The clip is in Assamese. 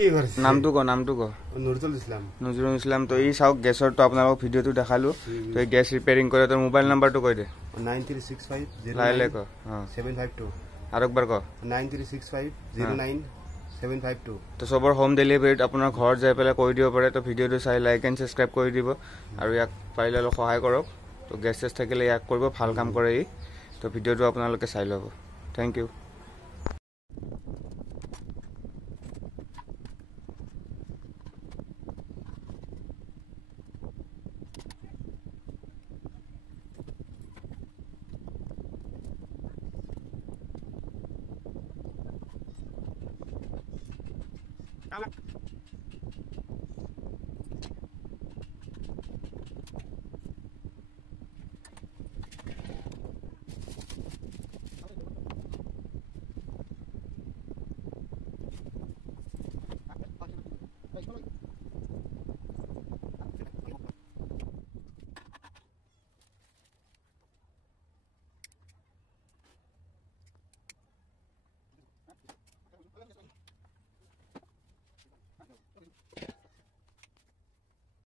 নামটো ক নজৰুল ইসলাম তো এই চাওক গেছৰ তো আপোনালোক ভিডিঅ'টো দেখালো তো এই গেছ ৰিপেয়াৰিং কৰে তোৰ মোবাইল নাম্বাৰটো কৈ দে 9365097752 আৰু একবাৰ ক 9365097752 তো সবৰ হোম ডেলিভাৰীত আপোনাৰ ঘৰ যাই পেলাই কৰি দিব পাৰে তো ভিডিঅ'টো চাই লাইক এণ্ড সাবস্ক্ৰাইব কৰি দিব আৰু ইয়াক পাৰিলে অলপ সহায় কৰক তো গেছ চেছ থাকিলে ইয়াক কৰিব ভাল কাম কৰে ই তো ভিডিঅ'টো আপোনালোকে চাই ল'ব থ্যাংক ইউ Come on.